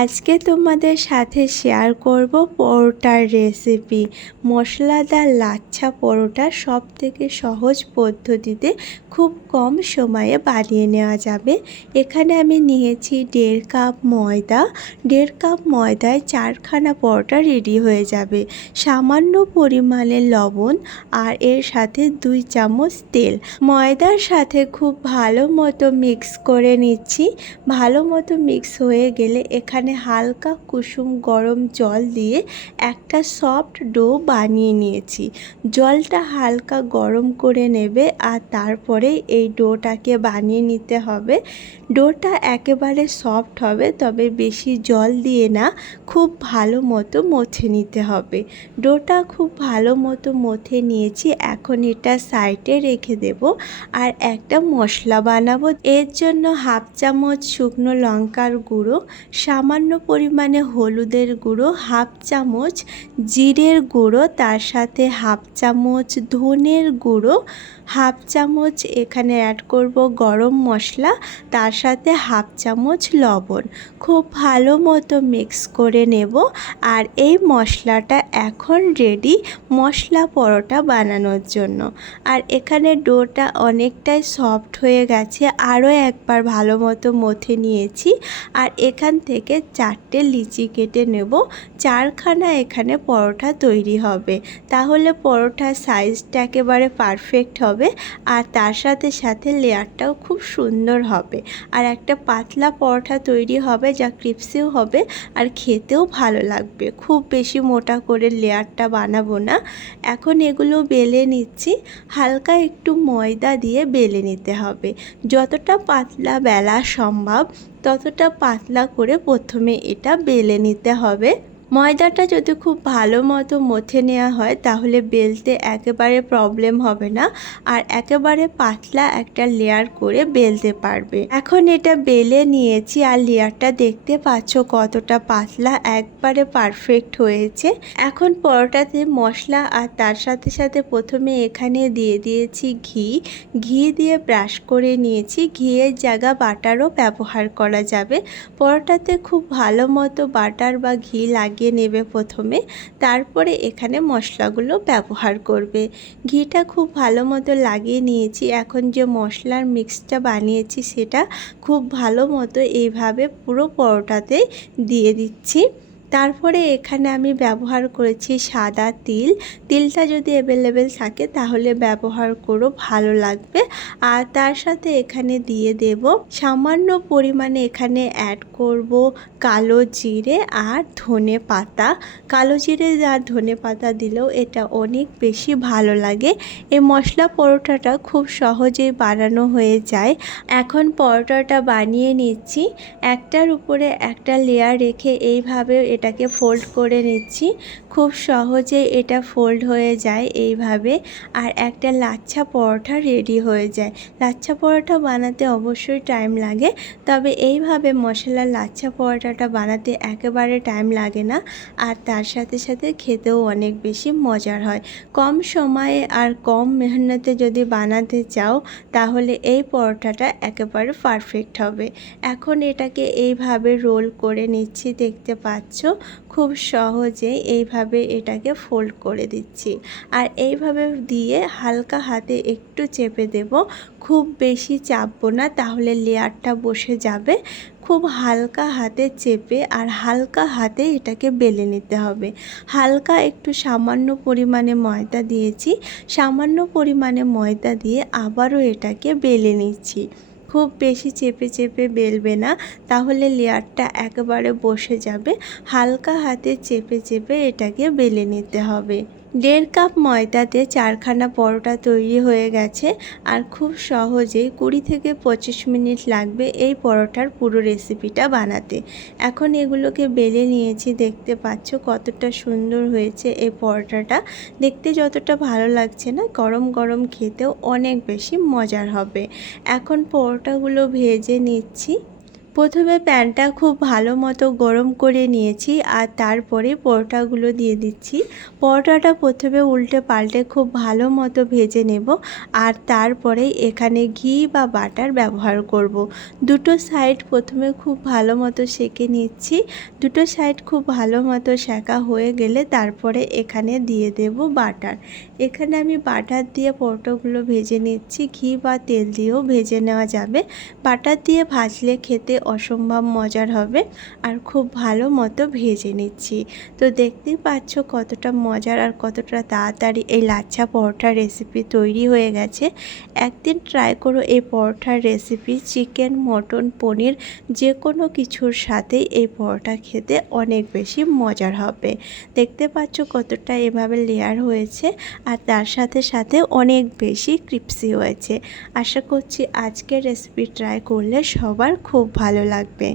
আজকে তোমাদের সাথে শেয়ার করব পরোটার রেসিপি মশলাদার লাচ্ছা পরোটা সব থেকে সহজ পদ্ধতিতে খুব কম সময়ে বানিয়ে নেওয়া যাবে। এখানে আমি নিয়েছি দেড় কাপ ময়দা। দেড় কাপ ময়দায় চারখানা পরোটা রেডি হয়ে যাবে। সামান্য পরিমাণে লবণ আর এর সাথে দুই চামচ তেল। ময়দার সাথে খুব ভালো মতো মিক্স করে নিচ্ছি। ভালো মতো মিক্স হয়ে গেলে এখানে হালকা কুসুম গরম জল দিয়ে একটা সফট ডো বানিয়ে নিয়েছি। জলটা হালকা গরম করে নেবে আর তারপরে এই ডোটাকে বানিয়ে নিতে হবে। ডোটা একেবারে সফট হবে, তবে বেশি জল দিয়ে না, খুব ভালো মতো মথে নিতে হবে। ডোটা খুব ভালো মতো মথে নিয়েছি, এখন এটা সাইডে রেখে দেব আর একটা মশলা বানাবো। এর জন্য হাফ চামচ শুকনো লঙ্কার গুঁড়ো, সামান্য পরিমাণে হলুদের গুঁড়ো, হাফ চামচ জিরের গুঁড়ো, তার সাথে হাফ চামচ ধনের গুঁড়ো, হাফ চামচ এখানে অ্যাড করব গরম মশলা, তার সাথে হাফ চামচ লবণ। খুব ভালো মতো মিক্স করে নেব আর এই মশলাটা এখন রেডি মশলা পরোটা বানানোর জন্য। আর এখানে ডোটা অনেকটাই সফট হয়ে গেছে, আরও একবার ভালো মতো মথে নিয়েছি। আর এখান থেকে চারটে লিচি কেটে নেব। চারখানা এখানে পরোটা তৈরি হবে। তাহলে পরোটার সাইজটা একেবারে পারফেক্ট হবে আর তার সাথে সাথে লেয়ারটাও খুব সুন্দর হবে। আর একটা পাতলা পরোটা তৈরি হবে যা ক্রিপসিও হবে আর খেতেও ভালো লাগবে। খুব বেশি মোটা করে লেয়ারটা বানাবো না। এখন এগুলো বেলে নিচ্ছি। হালকা একটু ময়দা দিয়ে বেলে নিতে হবে। যতটা পাতলা বেলা সম্ভব ততটা পাতলা করে প্রথমে এটা বেলে নিতে হবে। ময়দাটা যদি খুব ভালো মতো মথে নেওয়া হয়, তাহলে বেলতে একেবারে প্রবলেম হবে না। আর একেবারে পাতলা একটা লেয়ার করে বেলতে পারবে। এখন এটা বেলে নিয়েছি আর লেয়ারটা দেখতে পাচ্ছ কতটা পাতলা, একবারে পারফেক্ট হয়েছে। এখন পরোটাতে মশলা আর তার সাথে সাথে প্রথমে এখানে দিয়ে দিয়েছি ঘি। ঘি দিয়ে ব্রাশ করে নিয়েছি। ঘিয়ের জায়গা বাটারও ব্যবহার করা যাবে। পরোটাতে খুব ভালো মতো বাটার বা ঘি লাগিয়ে লাগিয়ে নেবে প্রথমে, তারপরে এখানে মশলাগুলো ব্যবহার করবে। ঘিটা খুব ভালো মতো লাগিয়ে নিয়েছি। এখন যে মশলার মিক্সটা বানিয়েছি সেটা খুব ভালো মতো এইভাবে পুরো পরোটাতে দিয়ে দিচ্ছি। তারপরে এখানে আমি ব্যবহার করেছি সাদা তিল। তিলটা যদি অ্যাভেলেবেল থাকে তাহলে ব্যবহার করো, ভালো লাগবে। আর তার সাথে এখানে দিয়ে দেব সামান্য পরিমাণে এখানে অ্যাড করব কালো জিরে আর ধনে পাতা। কালো জিরে আর ধনে পাতা দিলেও এটা অনেক বেশি ভালো লাগে। এই মশলা পরোটাটা খুব সহজেই বানানো হয়ে যায়। এখন পরোটাটা বানিয়ে নিচ্ছি। একটার উপরে একটা লেয়ার রেখে এইভাবে এটাকে ফোল্ড করে নিচ্ছি। খুব সহজে এটা ফোল্ড হয়ে যায় এইভাবে। আর একটা লাচ্ছা পরোটা রেডি হয়ে যায়। লাচ্ছা পরোটা বানাতে অবশ্যই টাইম লাগে। তবে এইভাবে মশলার লাচ্ছা পরোটাটা বানাতে একেবারে টাইম লাগে না। আর তার সাথে সাথে খেতেও অনেক বেশি মজার হয়। কম সময়ে আর কম মেহনতে যদি বানাতে চাও, তাহলে এই পরোটাটা একেবারে পারফেক্ট হবে। এখন এটাকে এইভাবে রোল করে নিচ্ছি, দেখতে পাচ্ছ? খুব সহজে এইভাবে এটাকে ফোল্ড করে দিচ্ছি। আর এইভাবে দিয়ে হালকা হাতে একটু চেপে দেব। খুব বেশি চাপবো না, তাহলে লেয়ারটা বসে যাবে। খুব হালকা হাতে চেপে আর হালকা হাতে এটাকে বেলে নিতে হবে। হালকা একটু সামান্য পরিমাণে ময়দা দিয়েছি। সামান্য পরিমাণে ময়দা দিয়ে আবারও এটাকে বেলে নিচ্ছি। খুব বেশি চেপে চেপে বেলবে না, তাহলে লেয়ারটা একেবারে বসে যাবে। হালকা হাতে চেপে চেপে এটাকে বেলে নিতে হবে। দেড় কাপ ময়দাতে চারখানা পরোটা তৈরি হয়ে গেছে আর খুব সহজেই কুড়ি থেকে পঁচিশ মিনিট লাগবে এই পরোটার পুরো রেসিপিটা বানাতে। এখন এগুলোকে বেলে নিয়েছি, দেখতে পাচ্ছ কতটা সুন্দর হয়েছে এই পরোটাটা। দেখতে যতটা ভালো লাগছে না, গরম গরম খেতেও অনেক বেশি মজার হবে। এখন পরোটাগুলো ভেজে নিচ্ছি। প্রথমে প্যানটা খুব ভালো মতো গরম করে নিয়েছি আর তারপরে পরোটাগুলো দিয়ে দিচ্ছি। পরোটাটা প্রথমে উল্টে পাল্টে খুব ভালো মতো ভেজে নেব আর তারপরে এখানে ঘি বা বাটার ব্যবহার করব। দুটো সাইড প্রথমে খুব ভালো মতো সেঁকে নিচ্ছি। দুটো সাইড খুব ভালো মতো সেঁকা হয়ে গেলে তারপরে এখানে দিয়ে দেব বাটার। এখানে আমি বাটার দিয়ে পরোটাগুলো ভেজে নিচ্ছি। ঘি বা তেল দিয়েও ভেজে নেওয়া যাবে। বাটার দিয়ে ভাজলে খেতে অসম্ভব মজার হবে আর খুব ভালো মতো ভেজে নিচ্ছি। তো দেখতেই পাচ্ছ কতটা মজার আর কতটা তাড়াতাড়ি এই লাচ্ছা পরোটার রেসিপি তৈরি হয়ে গেছে। একদিন ট্রাই করো এই পরোটার রেসিপি চিকেন মটন পনির যে কোনো কিছুর সাথেই এই পরোটা খেতে অনেক বেশি মজার হবে। দেখতে পাচ্ছ কতটা এভাবে লেয়ার হয়েছে আর তার সাথে সাথে অনেক বেশি ক্রিপসি হয়েছে। আশা করছি আজকের রেসিপি ট্রাই করলে সবার খুব ভালো লাগবে।